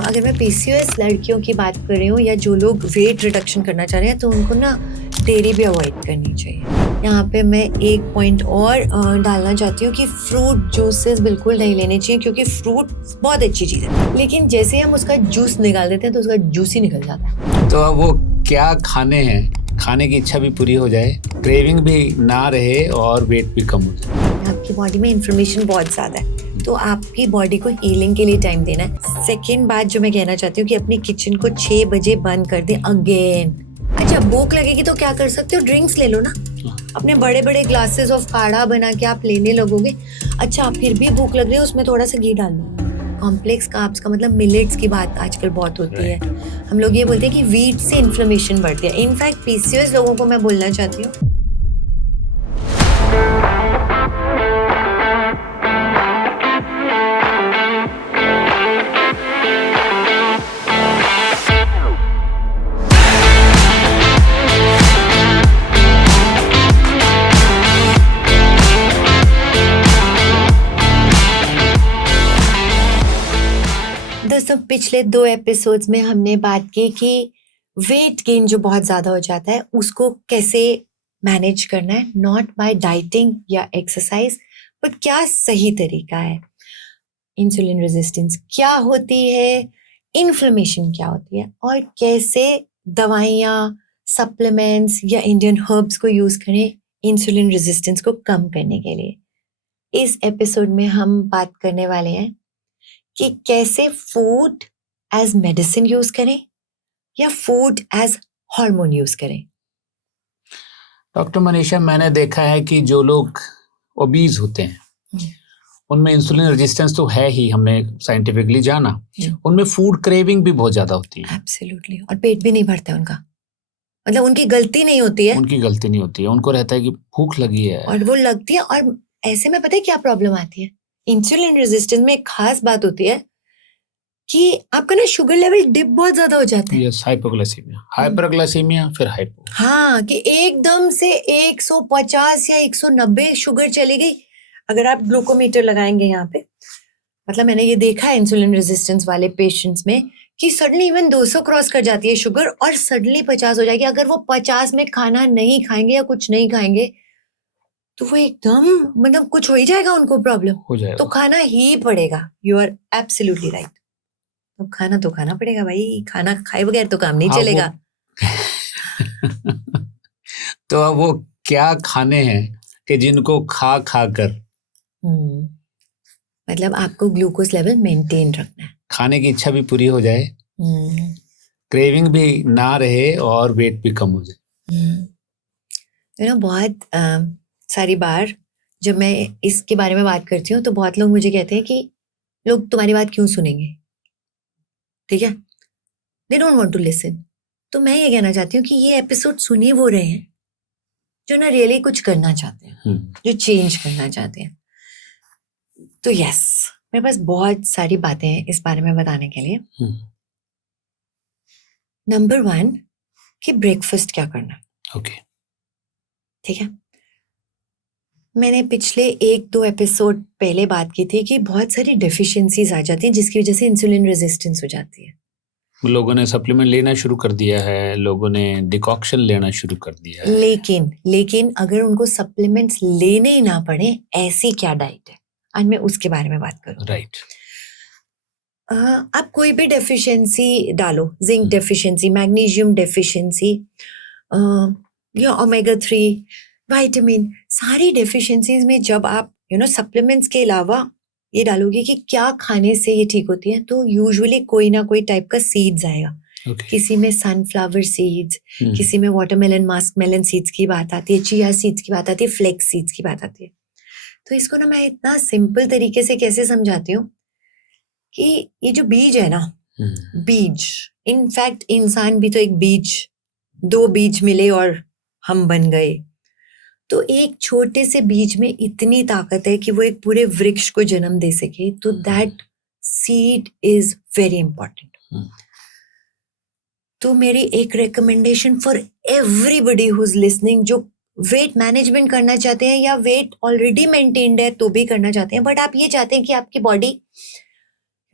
अगर मैं पीसीओएस लड़कियों की बात कर रही हूँ या जो लोग वेट रिडक्शन करना चाह रहे हैं तो उनको ना डेयरी भी अवॉइड करनी चाहिए। यहाँ पे मैं एक पॉइंट और डालना चाहती हूँ कि फ्रूट जूसेस बिल्कुल नहीं लेने चाहिए, क्योंकि फ्रूट बहुत अच्छी चीज़ है, लेकिन जैसे हम उसका जूस निकाल देते हैं तो उसका जूस ही निकल जाता है। तो अब वो क्या खाने हैं, खाने की इच्छा भी पूरी हो जाए, क्रेविंग भी ना रहे और वेट भी कम हो जाए। आपकी बॉडी में इन्फ्लेमेशन बहुत ज़्यादा है, तो आपकी बॉडी को हीलिंग के लिए टाइम देना है। सेकेंड बात जो मैं कहना चाहती हूँ कि अपनी किचन को 6 बजे बंद कर दें अगेन। अच्छा, भूख लगेगी तो क्या कर सकते हो, ड्रिंक्स ले लो ना। अपने बड़े बड़े ग्लासेस ऑफ काढ़ा बना के आप लेने लगोगे। अच्छा, फिर भी भूख लग रही है, उसमें थोड़ा सा घी डाल लो। कॉम्प्लेक्स कार्ब्स का मतलब मिलेट्स की बात आजकल बहुत होती है। हम लोग ये बोलते हैं कि वीट से इन्फ्लेमेशन बढ़ती है। इनफैक्ट पीसीओएस लोगों को मैं बोलना चाहती हूँ, दोस्तों पिछले 2 एपिसोड्स में हमने बात की कि वेट गेन जो बहुत ज़्यादा हो जाता है उसको कैसे मैनेज करना है, नॉट बाय डाइटिंग या एक्सरसाइज, बट क्या सही तरीका है। इंसुलिन रेजिस्टेंस क्या होती है, इन्फ्लेमेशन क्या होती है, और कैसे दवाइयाँ, सप्लीमेंट्स या इंडियन हर्ब्स को यूज़ करें इंसुलिन रेजिस्टेंस को कम करने के लिए। इस एपिसोड में हम बात करने वाले हैं कि कैसे फूड एज मेडिसिन यूज करें या फूड एज हार्मोन यूज करें। डॉक्टर मनीषा, मैंने देखा है कि जो लोग ओबीज होते हैं उनमें इंसुलिन रेजिस्टेंस तो है ही, हमने साइंटिफिकली जाना। उनमें फूड क्रेविंग भी बहुत ज्यादा होती है। एब्सोल्युटली, और पेट भी नहीं भरता उनका, मतलब उनकी गलती नहीं होती है। उनकी गलती नहीं होती है, उनको रहता है कि भूख लगी है और वो लगती है। और ऐसे में पता है क्या प्रॉब्लम आती है, इंसुलिन रेजिस्टेंस में एक खास बात होती है कि आपका ना शुगर लेवल डिप बहुत ज्यादा हो जाता है। यस, हाइपोग्लाइसीमिया, हाइपरग्लाइसीमिया, फिर हाइपो। हाँ, कि एकदम से 150 या 190 शुगर चली गई। अगर आप ग्लूकोमीटर लगाएंगे यहाँ पे, मतलब मैंने ये देखा है इंसुलिन रेजिस्टेंस वाले पेशेंट्स में कि सडनली इवन 200 क्रॉस कर जाती है शुगर और सडनली 50 हो जाएगी। अगर वो 50 में खाना नहीं खाएंगे या कुछ नहीं खाएंगे तो वो एकदम मतलब कुछ हो ही जाएगा, उनको प्रॉब्लम हो जाएगा। तो खाना ही पड़ेगा। You are absolutely right. तो खाना तो खाना पड़ेगा भाई, खाना खाए बगैर तो काम नहीं चलेगा। तो अब वो क्या खाने हैं कि जिनको खा खा कर मतलब आपको ग्लूकोज लेवल मेंटेन रखना है, खाने की इच्छा भी पूरी हो जाए, क्रेविंग भी ना रहे और वेट भी कम हो जाए। बहुत सारी बार जब मैं इसके बारे में बात करती हूँ तो बहुत लोग मुझे कहते हैं कि लोग तुम्हारी बात क्यों सुनेंगे, ठीक है, they don't want to listen. तो मैं ये कहना चाहती हूँ कि ये एपिसोड सुनी वो रहे हैं जो ना रियली कुछ करना चाहते हैं, जो चेंज करना चाहते हैं। तो यस, मेरे पास बहुत सारी बातें हैं इस बारे में बताने के लिए। नंबर 1 कि ब्रेकफास्ट क्या करना है। ओके, ठीक है, मैंने पिछले 1-2 एपिसोड पहले बात की थी कि बहुत सारी डेफिशिएंसीज आ जाती हैं जिसकी वजह से इंसुलिन रेजिस्टेंस हो जाती है। लोगों ने सप्लीमेंट लेना शुरू कर दिया है, लोगों ने डिकॉक्शन लेना शुरू कर दिया है। लेकिन अगर उनको सप्लीमेंट्स लेने ही ना पड़े, ऐसी क्या डाइट है, आज मैं उसके बारे में बात करूँ। राइट। आप कोई भी डेफिशिएंसी डालो, जिंक डेफिशिएंसी, मैग्नीशियम डेफिशिएंसी या ओमेगा 3, विटामिन, सारी डेफिशिएंसीज में जब आप सप्लीमेंट्स के अलावा ये डालोगे कि क्या खाने से ये ठीक होती है, तो यूजुअली कोई ना कोई टाइप का सीड्स आएगा। किसी में सनफ्लावर सीड्स, किसी में वाटरमेलन, मास्क मेलन सीड्स की बात आती है, चिया सीड्स की बात आती है, फ्लेक्स सीड्स की बात आती है। तो इसको ना मैं इतना सिंपल तरीके से कैसे समझाती हूँ कि ये जो बीज है ना, बीज, इनफैक्ट इंसान भी तो एक बीज, 2 बीज मिले और हम बन गए। तो एक छोटे से बीज में इतनी ताकत है कि वो एक पूरे वृक्ष को जन्म दे सके। तो that seed is very important. तो मेरी एक recommendation for everybody who is listening, जो वेट मैनेजमेंट करना चाहते हैं या वेट ऑलरेडी मेंटेन्ड है तो भी करना चाहते हैं, बट आप ये चाहते हैं कि आपकी बॉडी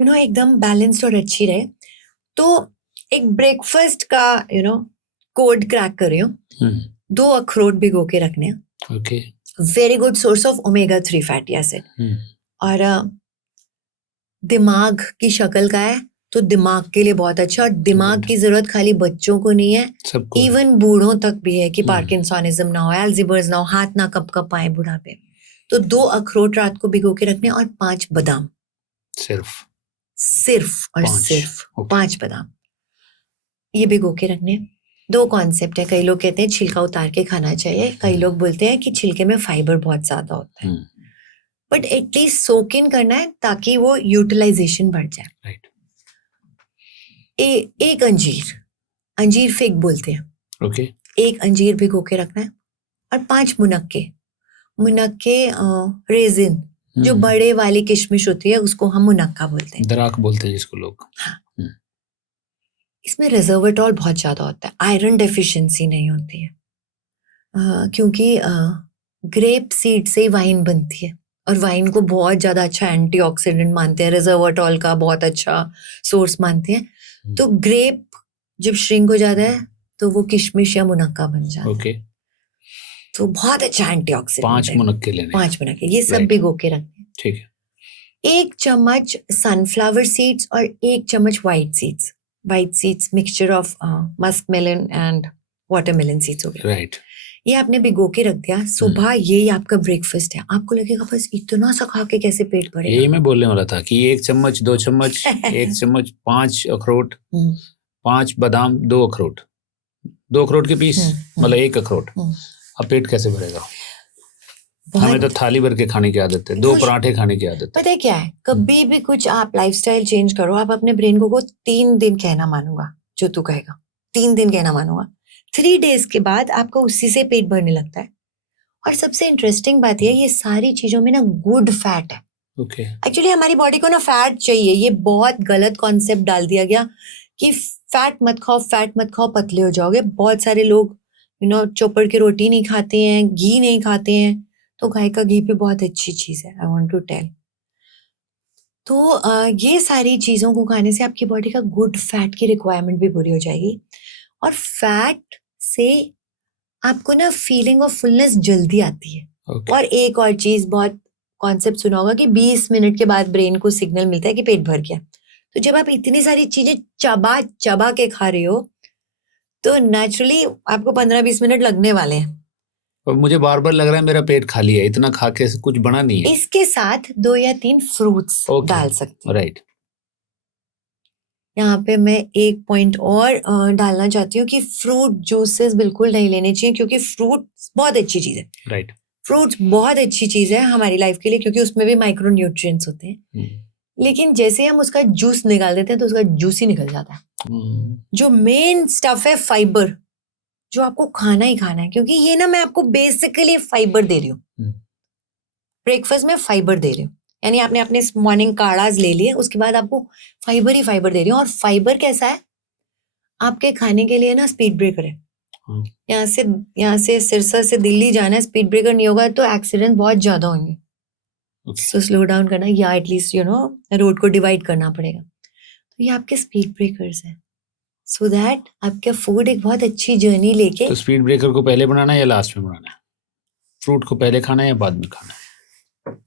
एकदम बैलेंस्ड और अच्छी रहे। तो एक ब्रेकफास्ट का कोड क्रैक कर रही हूँ। 2 अखरोट भिगो के रखने हैं, okay. Very good source of omega 3 fatty acid. और दिमाग की शक्ल का है तो दिमाग के लिए बहुत अच्छा, और दिमाग की जरूरत खाली बच्चों को नहीं है, सबको है। इवन बूढ़ों तक भी है कि पार्किंसोनिज्म ना हो, अल्जाइमर्स ना हो, हाथ ना कप कप आए बुढ़ापे। तो 2 अखरोट रात को भिगो के रखने, और 5 बादाम, सिर्फ और 5, सिर्फ ओके। 5 बादाम ये भिगो के रखने। 2 कॉन्सेप्ट है, कई लोग कहते हैं छिलका उतार के खाना चाहिए, कई लोग बोलते हैं कि छिलके में फाइबर बहुत ज्यादा होता है, बट एटलीस्ट सोक इन करना है ताकि वो यूटिलाइजेशन बढ़ जाए। राइट। एक अंजीर फेक बोलते हैं, ओके। एक अंजीर भिगो के रखना है, और 5 मुनक्के रेजिन, जो बड़े वाली किशमिश होती है उसको हम मुनक्का बोलते हैं, दराक बोलते हैं जिसको लोग। हाँ। इसमें रिजर्वेटॉल बहुत ज्यादा होता है, आयरन डेफिशिएंसी नहीं होती है, क्योंकि ग्रेप सीड से वाइन बनती है, और वाइन को बहुत ज्यादा अच्छा एंटीऑक्सीडेंट मानते हैं, रिजर्वेटॉल का बहुत अच्छा सोर्स मानते हैं। तो ग्रेप जब श्रिंक हो जाता है तो वो किशमिश या मुनक्का बन जाता है। ओके। तो बहुत अच्छा एंटीऑक्सीडेंट 5 है। मुनक्के लेने। 5 मुनक्के ये सब Right. भिगो के रखते हैं। ठीक है। 1 चम्मच सनफ्लावर सीड्स और 1 चम्मच white seeds mixture of musk melon and watermelon seeds हो गए। राइट। ये आपने भिगो के रख दिया, सुबह ये आपका ब्रेकफास्ट है। आपको लगेगा बस इतना सा खा के कैसे पेट भरेगा। यही मैं बोलने वाला था कि 1 चम्मच 2 चम्मच 1 चम्मच 5 अखरोट, 5 बादाम, 2 अखरोट, 2 अखरोट के पीस, मतलब 1 अखरोट। अब पेट कैसे भरेगा? हमें तो थाली भर के खाने की आदत है, 2 पराठे खाने की आदत है। पता है क्या है, कभी भी कुछ आप लाइफस्टाइल चेंज करो, आप अपने ब्रेन को 3 दिन कहना मानूंगा, जो तू कहेगा 3 दिन कहना मानूंगा, 3 डेज के बाद आपको उसी से पेट भरने लगता है। और सबसे इंटरेस्टिंग बात यह, ये सारी चीजों में ना गुड फैट है। ओके। एक्चुअली हमारी बॉडी को ना फैट चाहिए, ये बहुत गलत कॉन्सेप्ट डाल दिया गया कि फैट मत खाओ पतले हो जाओगे। बहुत सारे लोग चोपड़ की रोटी नहीं खाते हैं, घी नहीं खाते हैं, तो गाय का घी भी बहुत अच्छी चीज है, आई वांट टू टेल। तो ये सारी चीजों को खाने से आपकी बॉडी का गुड फैट की रिक्वायरमेंट भी पूरी हो जाएगी, और फैट से आपको ना फीलिंग ऑफ फुलनेस जल्दी आती है। Okay. और एक और चीज, बहुत कॉन्सेप्ट सुना होगा कि 20 मिनट के बाद ब्रेन को सिग्नल मिलता है कि पेट भर गया। तो जब आप इतनी सारी चीजें चबा के खा रहे हो तो नेचुरली आपको 15-20 मिनट लगने वाले हैं। और मुझे बार बार लग रहा है मेरा पेट खाली है, इतना खा के कुछ बना नहीं है। इसके साथ 2 या 3 फ्रूट्स डाल सकते हैं। राइट। यहाँ पे मैं एक पॉइंट और डालना चाहती हूँ कि फ्रूट जूसेस बिल्कुल नहीं लेने चाहिए, क्योंकि फ्रूट बहुत अच्छी चीज है। राइट। फ्रूट्स बहुत अच्छी चीज है हमारी लाइफ के लिए, क्योंकि उसमें भी माइक्रो न्यूट्रिएंट्स होते हैं। लेकिन जैसे हम उसका जूस निकाल देते हैं तो उसका जूस ही निकल जाता है। जो मेन स्टफ है फाइबर, जो आपको खाना ही खाना है, क्योंकि ये ना मैं आपको बेसिकली फाइबर दे रही हूँ, ब्रेकफास्ट में फाइबर दे रही हूँ। यानी आपने अपने मॉर्निंग काढ़ास ले लिए, उसके बाद आपको फाइबर ही फाइबर दे रही हूँ। और फाइबर कैसा है, आपके खाने के लिए ना स्पीड ब्रेकर है। यहाँ से सिरसा से दिल्ली जाना है, स्पीड ब्रेकर नहीं होगा तो एक्सीडेंट बहुत ज्यादा होंगे। तो स्लो डाउन करना, या एटलीस्ट रोड को डिवाइड करना पड़ेगा। तो ये आपके स्पीड ब्रेकर्स है, सो दैट आपका फूड एक बहुत अच्छी जर्नी लेके। तो स्पीड ब्रेकर को पहले बनाना है या लास्ट में बनाना है? फ्रूट को पहले खाना है या बाद में खाना है?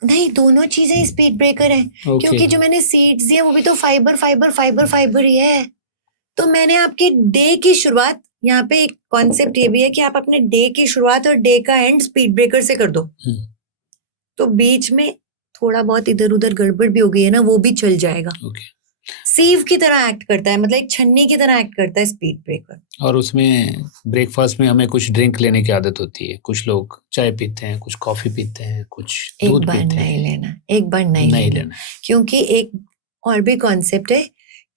नहीं, दोनों चीजें स्पीड ब्रेकर है। क्योंकि जो मैंने सीड्स दिए वो भी तो फाइबर ही है। तो मैंने आपके डे की शुरुआत, यहाँ पे एक कॉन्सेप्ट ये भी है कि आप अपने डे की शुरुआत और डे का एंड स्पीड ब्रेकर से कर दो। तो बीच में थोड़ा बहुत इधर उधर गड़बड़ भी हो गई है ना, वो भी चल जाएगा। सीव की तरह एक्ट करता है, मतलब एक छन्नी की तरह एक्ट करता है स्पीड ब्रेकर। और उसमें ब्रेकफास्ट में हमें कुछ ड्रिंक लेने की आदत होती है, कुछ लोग चाय पीते हैं, कुछ कॉफी पीते हैं, कुछ दूध पीते हैं। एक बार नहीं लेना, क्योंकि एक और भी कॉन्सेप्ट है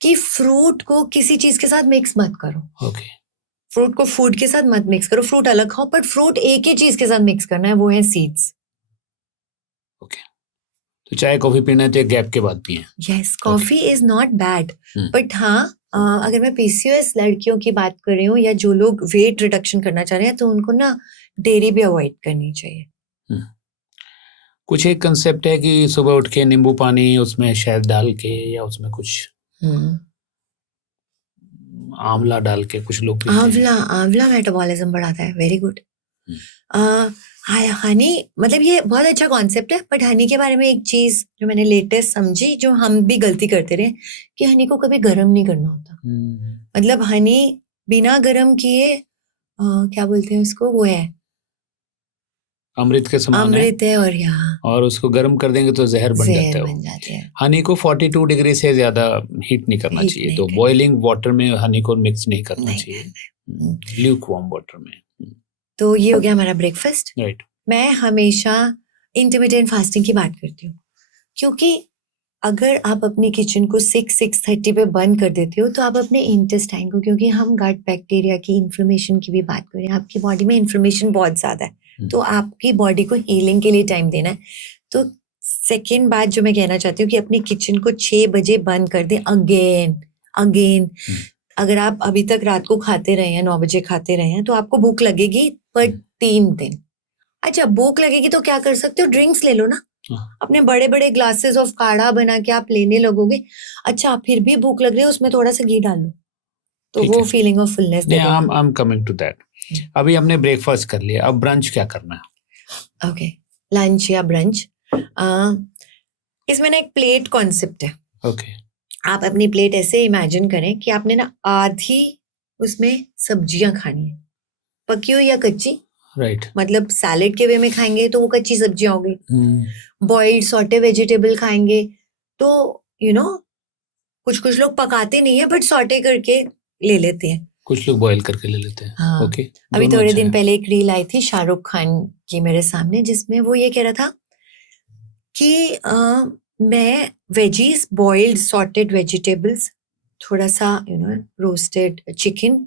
कि फ्रूट को किसी चीज के साथ मिक्स मत करो। फ्रूट को फूड के साथ मत मिक्स करो, फ्रूट अलग खाओ, बट फ्रूट एक ही चीज के साथ मिक्स करना है, वो है सीड्स। तो चाय कॉफी पीना है तो एक गैप के बाद पिए। Yes, coffee is not bad, but हाँ, अगर मैं पीसीओएस लड़कियों की बात कर रही हूँ या जो लोग वेट रिडक्शन करना चाह रहे हैं, तो उनको ना डेयरी भी अवॉइड करनी चाहिए। कुछ एक कंसेप्ट है कि सुबह उठ के नींबू पानी उसमें शहद डाल के या उसमें कुछ हम्म, आंवला डाल के कुछ लोग पीते हैं। आंवला आंवला मेटाबॉलिज्म बढ़ाता है, वेरी गुड। हम्म, हनी, मतलब ये बहुत अच्छा कॉन्सेप्ट है, बट हनी के बारे में एक चीज जो मैंने लेटेस्ट समझी, जो हम भी गलती करते रहे, कि हनी को कभी गर्म नहीं करना होता। मतलब हनी बिना गर्म किए क्या बोलते हैं उसको, वो है अमृत के समान है अमृत है, और यहाँ और उसको गर्म कर देंगे तो जहर बन जाता जहर है बन वो। जाते हैं। हनी को 42 डिग्री से ज्यादा हीट नहीं करना Heat चाहिए, नहीं तो करना। बॉइलिंग वाटर में हनी को मिक्स नहीं करना नहीं चाहिए, ल्यूक वार्म वाटर में। तो ये हो गया हमारा ब्रेकफास्ट। राइट। मैं हमेशा इंटरमिटेंट फास्टिंग की बात करती हूँ, क्योंकि अगर आप अपनी किचन को 6-6:30 पे बंद कर देते हो, तो आप अपने इंटेस्टाइन को, क्योंकि हम गट बैक्टीरिया की इन्फ्लेमेशन की भी बात करें, आपकी बॉडी में इन्फ्लेमेशन बहुत ज्यादा है, तो आपकी बॉडी को हीलिंग के लिए टाइम देना है। तो सेकेंड बात जो मैं कहना चाहती हूँ कि अपनी किचन को 6 बजे बंद कर दें, अगेन। अगर आप अभी तक रात को खाते रहे हैं, 9 बजे खाते रहे हैं, तो आपको भूख लगेगी, पर 3 दिन। अच्छा, भूख लगेगी तो क्या कर सकते हो, ड्रिंक्स ले लो ना, अपने बड़े बड़े ग्लासेस ऑफ काढ़ा बना के आप लेने लगोगे। अच्छा, फिर भी भूख लग रही है, उसमें थोड़ा सा घी डाल लो, तो ठीक वो है। फीलिंग ऑफ फुलनेस दे देगा। I am coming to that. अभी हमने ब्रेकफास्ट कर लिया, अब ब्रंच क्या करना है? ओके, लंच या ब्रंच, इसमें ना एक प्लेट कॉन्सेप्ट है। ओके। आप अपनी प्लेट ऐसे इमेजिन करें कि आपने ना आधी उसमें सब्जियां खानी है, पकी हुई या कच्ची। राइट। मतलब सैलेड के वे में खाएंगे तो वो कच्ची सब्जियां हो गई, बॉइल्ड सॉटे वेजिटेबल खाएंगे तो कुछ लोग पकाते नहीं है, बट सॉटे करके ले लेते हैं, कुछ लोग बॉईल करके ले लेते हैं। हाँ। ओके, अभी दोनों थोड़े अच्छा दिन है। पहले एक रील आई थी शाहरुख खान की मेरे सामने, जिसमें वो ये कह रहा था कि मैं वेजीज, बॉइल्ड सॉटेड वेजिटेबल्स, थोड़ा सा रोस्टेड चिकन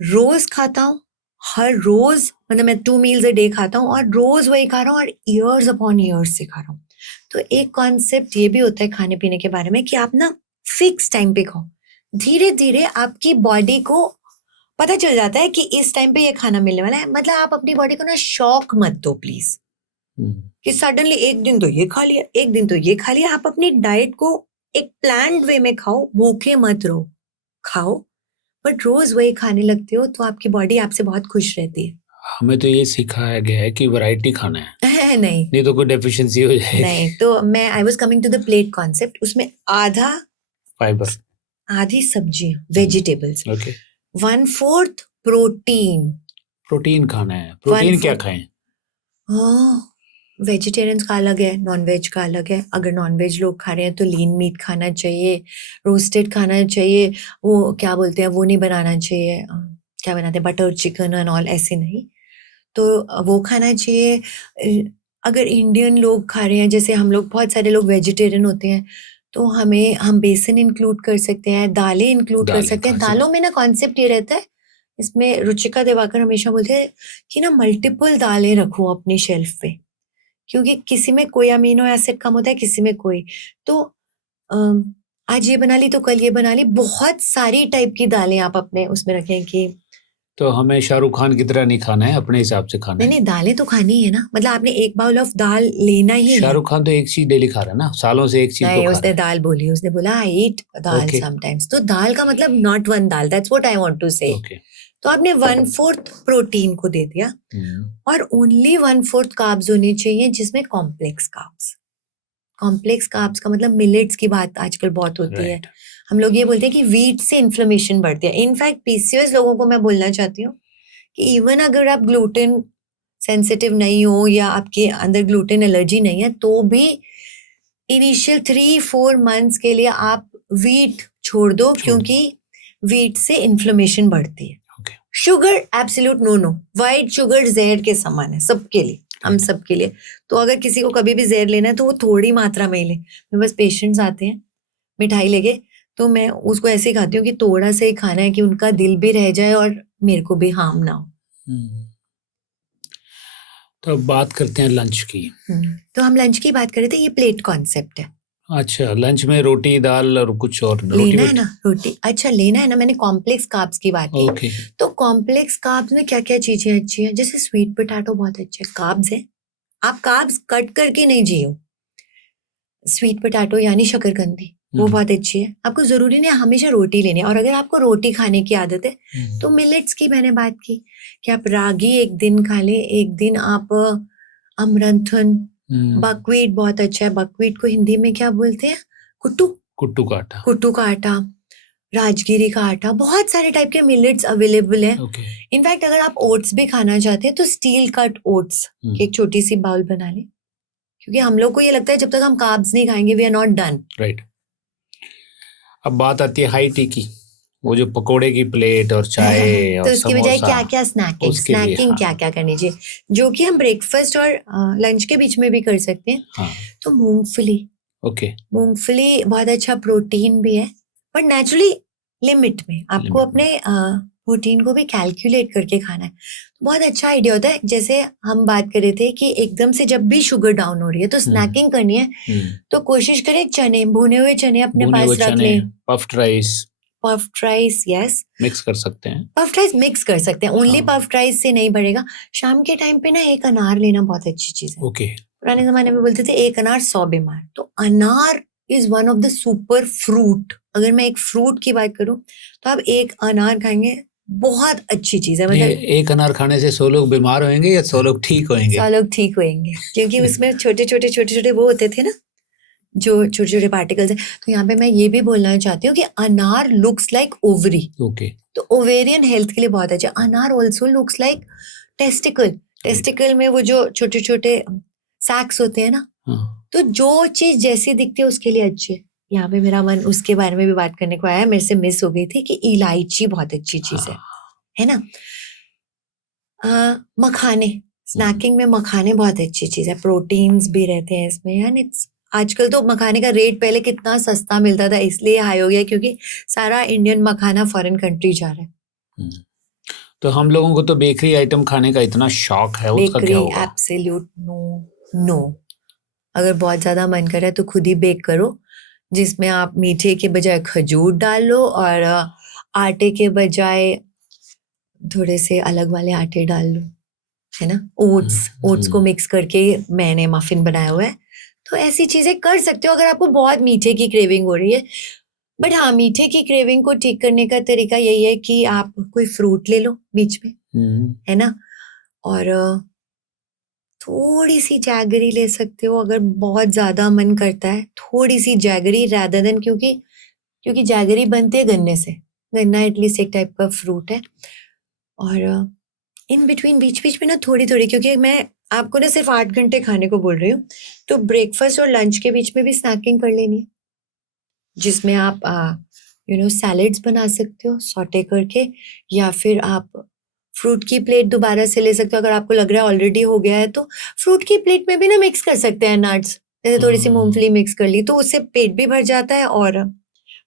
रोज खाता हूँ, हर रोज, मतलब मैं 2 मील्स अ डे खाता हूँ, और रोज वही खा रहा हूँ, और ईयर्स अपॉन ईयर्स से खा रहा हूँ। तो एक कॉन्सेप्ट ये भी होता है खाने पीने के बारे में, कि आप ना फिक्स टाइम पे खाओ, धीरे धीरे आपकी बॉडी को पता चल जाता है कि इस टाइम पे ये खाना मिलने वाला है। मतलब आप अपनी बॉडी को ना शॉक मत दो प्लीज, कि सडनली एक दिन तो ये खा लिया, एक दिन तो ये खा लिया। आप अपनी डाइट को एक प्लान्ड वे में खाओ, भूखे मत रहो, खाओ, बट रोज वही खाने लगते हो तो आपकी बॉडी आपसे बहुत खुश रहती है। हमें तो ये सिखाया गया है कि वैरायटी खाना है, नहीं तो कोई डेफिशिएंसी हो जाएगी। नहीं, तो मैं I was coming to the plate concept, उसमें आधा फाइबर, आधी सब्जियां वेजिटेबल्स, ओके, 1/4 प्रोटीन। प्रोटीन खाना है। प्रोटीन क्या 1/4 खाएं? वेजिटेरियंस का अलग है, नॉन वेज का अलग है। अगर नॉन वेज लोग खा रहे हैं तो लीन मीट खाना चाहिए, रोस्टेड खाना चाहिए, वो क्या बोलते हैं, वो नहीं बनाना चाहिए, क्या बनाते हैं, बटर चिकन एंड ऑल, ऐसे नहीं, तो वो खाना चाहिए। अगर इंडियन लोग खा रहे हैं, जैसे हम लोग, बहुत सारे लोग वेजिटेरियन होते हैं, तो हम बेसन इंक्लूड कर सकते हैं, दालें इंक्लूड कर दालें सकते हैं। खा सकते दालों में ना कॉन्सेप्ट ये रहता है, इसमें रुचिका दिवाकर हमेशा बोलते हैं कि ना मल्टीपल दालें रखो अपनी शेल्फ पे, क्योंकि किसी में कोई अमीनो एसिड कम होता है, किसी में कोई, तो आज ये बना ली तो कल ये बना ली, बहुत सारी टाइप की दालें आप अपने उसमें रखें कि तो हमें शाहरुख खान की तरह नहीं खाना है, अपने हिसाब से खाना नहीं है। नहीं, दालें तो खानी है ना, मतलब आपने एक बाउल ऑफ दाल लेना ही है। शाहरुख खान तो एक चीज डेली खा रहा है ना, सालों से एक चीज नहीं, तो खा उसने रहा दाल बोली, उसने बोला आई ईट दाल Okay. समटाइम्स, तो दाल का मतलब not one dal, that's what I want to say. है। ओके। तो आपने 1/4 प्रोटीन को दे दिया, और ओनली 1/4 कार्ब्स होने चाहिए, जिसमें कॉम्प्लेक्स कार्ब्स। कॉम्प्लेक्स कार्ब्स का मतलब मिलेट्स की बात आजकल बहुत होती है। हम लोग ये बोलते हैं कि वीट से इन्फ्लेमेशन बढ़ती है। इनफैक्ट पीसीओएस लोगों को मैं बोलना चाहती हूँ कि इवन अगर आप ग्लूटेन सेंसिटिव नहीं हो, या आपके अंदर ग्लूटेन एलर्जी नहीं है, तो भी इनिशियल 3-4 मंथ्स के लिए आप वीट छोड़ दो, क्योंकि वीट से इन्फ्लेमेशन बढ़ती है। Sugar absolute no, white sugar जहर के समान है सबके लिए, हम सबके लिए। तो अगर किसी को कभी भी जहर लेना है तो वो थोड़ी मात्रा में ही ले। मेरे पास पेशेंट्स आते हैं मिठाई लेके, तो मैं उसको ऐसे ही खाती हूँ कि थोड़ा सा ही खाना है, कि उनका दिल भी रह जाए और मेरे को भी हार्म ना हो। तो अब बात करते हैं लंच की। तो हम लंच की बात कर रहे थे, ये प्लेट कॉन्सेप्ट है। अच्छा, लंच में रोटी दाल और कुछ और लेना है ना रोटी, अच्छा लेना है ना, मैंने कॉम्प्लेक्स कार्ब्स की बात की। ओके। तो कॉम्प्लेक्स कार्ब्स में क्या क्या चीजें अच्छी हैं, जैसे स्वीट पोटैटो बहुत अच्छा है, कार्ब्स है, आप कार्ब्स कट करके नहीं जियो। स्वीट पोटैटो यानी शकरकंदी वो हम्म, बहुत अच्छी है। आपको जरूरी नहीं है हमेशा रोटी लेनी है, और अगर आपको रोटी खाने की आदत है हम्म, तो मिलेट्स की मैंने बात की कि आप रागी एक दिन खा लें, एक दिन आप अमरंथन, हम्म, बकव्हीट बहुत अच्छा है। बकव्हीट को हिंदी में क्या बोलते हैं? कुट्टू। कुट्टू का आटा। कुट्टू का आटा, राजगिरी का आटा, बहुत सारे टाइप के मिलेट्स अवेलेबल हैं। ओके। इनफैक्ट अगर आप ओट्स भी खाना चाहते हैं तो स्टील कट ओट्स हम्म, की एक छोटी सी बाउल बना लें, क्योंकि हम लोग को ये लगता है जब तक हम कार्ब्स नहीं खाएंगे we are not done. Right. अब बात आती है हाई टी की, वो जो पकोड़े की प्लेट और चाय तो और उसकी बजाय समोसा, क्या क्या स्नैकिंग उसके लिए स्नैकिंग हाँ, क्या क्या करनी चाहिए, जो कि हम ब्रेकफास्ट और लंच के बीच में भी कर सकते हैं। हाँ, तो मूंगफली, ओके, मूंगफली बहुत अच्छा प्रोटीन भी है, बट नेचुरली लिमिट में। आपको लिमिट में। अपने प्रोटीन को भी कैलकुलेट करके खाना है। बहुत अच्छा आइडिया होता है। जैसे हम बात कर रहे थे कि एकदम से जब भी शुगर डाउन हो रही है तो स्नैकिंग करनी है, तो कोशिश करें चने, भुने हुए चने अपने भुने हुए पास रख चने, लें। Puffed rice puffed rice, yes, mix कर सकते हैं। पफ्ड राइस मिक्स कर सकते हैं, ओनली हाँ, पफ्ड राइस से नहीं बढ़ेगा। शाम के टाइम पे ना एक अनार लेना बहुत अच्छी चीज है। ओके, पुराने जमाने में बोलते थे एक अनार 100 बीमार। तो अनार is one of the super fruit. अगर मैं एक फ्रूट की बात करूं तो आप एक अनार खाएंगे, बहुत अच्छी चीज है। ये मतलब एक अनार खाने से 100 लोग बीमार होंगे या 100 लोग ठीक होंगे? 100 लोग ठीक होंगे, क्योंकि उसमें छोटे छोटे वो होते थे ना, जो छोटे छोटे पार्टिकल्स हैं। तो यहाँ पे मैं ये भी बोलना चाहती हूँ कि अनार लुक्स लाइक ओवरी, ओके, तो ओवेरियन हेल्थ के लिए बहुत अच्छा। अनार also looks like testicle, testicle में वो जो छोटे छोटे सैक्स होते हैं ना, हाँ, तो जो चीज जैसी दिखती है उसके लिए अच्छी है। यहाँ पे मेरा मन उसके बारे में भी बात करने को आया, मेरे से मिस हो गई थी कि इलायची बहुत अच्छी चीज हाँ, है ना। मखाने, हम्म, स्नैकिंग में मखाने बहुत अच्छी चीज है, प्रोटीन्स भी रहते हैं इसमें यार। इट्स आजकल तो मखाने का रेट पहले कितना सस्ता मिलता था, इसलिए हाई हो गया क्योंकि सारा इंडियन मखाना फॉरेन कंट्री जा रहा है। हम्म। तो हम लोगों को तो बेकरी आइटम खाने का इतना शौक है, उसका क्या बेकरी होगा? Absolute no, no. अगर बहुत ज्यादा मन करे तो खुद ही बेक करो, जिसमें आप मीठे के बजाय खजूर डाल लो, और आटे के बजाय थोड़े से अलग वाले आटे डाल लो, है ना। ओट्स, ओट्स को मिक्स करके मैंने मफिन बनाया हुआ है। तो ऐसी चीजें कर सकते हो अगर आपको बहुत मीठे की क्रेविंग हो रही है। बट हाँ, मीठे की क्रेविंग को ठीक करने का तरीका यही है कि आप कोई फ्रूट ले लो बीच में, है ना, और थोड़ी सी जैगरी ले सकते हो अगर बहुत ज्यादा मन करता है। थोड़ी सी जैगरी रादर देन, क्योंकि क्योंकि जैगरी बनती है गन्ने से। गन्ना एटलीस्ट एक टाइप का फ्रूट है। और इन बिटवीन, बीच बीच में ना थोड़ी थोड़ी, क्योंकि मैं आपको ना सिर्फ 8 घंटे खाने को बोल रही हूँ, तो ब्रेकफास्ट और लंच के बीच में भी स्नैकिंग कर लेनी है, जिसमें आप सैलेड्स बना सकते हो सॉटे करके, या फिर आप फ्रूट की प्लेट दोबारा से ले सकते हो। अगर आपको लग रहा है ऑलरेडी हो गया है तो फ्रूट की प्लेट में भी ना मिक्स कर सकते हैं नट्स, जैसे थोड़ी सी मूंगफली मिक्स कर ली तो उससे पेट भी भर जाता है और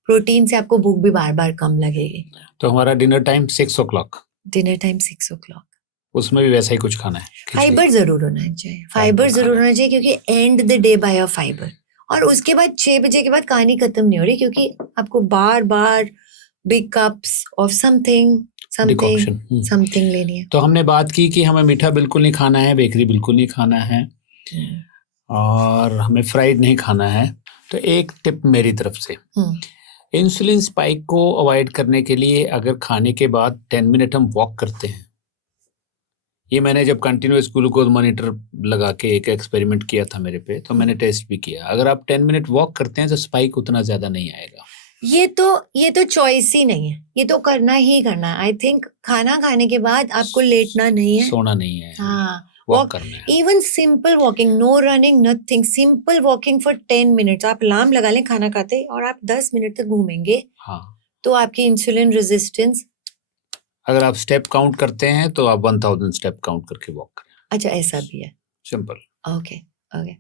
प्रोटीन से आपको भूख भी बार बार कम लगेगी। तो हमारा dinner time 6 o'clock, dinner time 6 o'clock। उसमें भी वैसा ही कुछ खाना है, खिचड़ी। फाइबर जरूर होना चाहिए, फाइबर जरूर होना चाहिए, क्योंकि and the day by a fibre. और उसके बाद 6 बजे के बाद कहानी खत्म नहीं हो रही, क्योंकि आपको बार बार big cups of something decoction. Something लेनी है। तो हमने बात की कि हमें मीठा बिल्कुल नहीं खाना है, बेकरी बिल्कुल नहीं खाना है, और हमें फ्राइड नहीं खाना है। तो एक टिप मेरी तरफ से, इंसुलिन स्पाइक को अवॉइड करने के लिए अगर खाने के बाद 10 मिनट हम वॉक करते हैं, ये मैंने जब कंटिन्यूअस ग्लूकोज मॉनिटर लगा के एक एक्सपेरिमेंट किया था मेरे पे, तो मैंने टेस्ट भी किया। अगर आप 10 मिनट वॉक करते हैं तो स्पाइक उतना ज्यादा नहीं आएगा। ये तो चॉइस ही नहीं है, ये तो करना ही करना है। आई थिंक खाना खाने के बाद आपको लेटना नहीं है, सोना नहीं है, हाँ, वॉक करना है। Even simple walking, no running, nothing, simple walking for 10 minutes. आप अलार्म लगा लें खाना खाते ही और आप 10 मिनट तक घूमेंगे, हाँ, तो आपकी इंसुलिन रेजिस्टेंस, अगर आप स्टेप काउंट करते हैं तो आप 1000 स्टेप काउंट करके वॉक करें। अच्छा ऐसा भी है, सिंपल। Okay okay.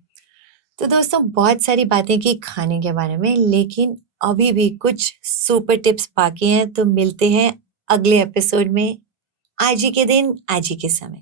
तो दोस्तों बहुत सारी बातें की खाने के बारे में, लेकिन अभी भी कुछ सुपर टिप्स बाकी हैं। तो मिलते हैं अगले एपिसोड में, आज ही के दिन आज ही के समय।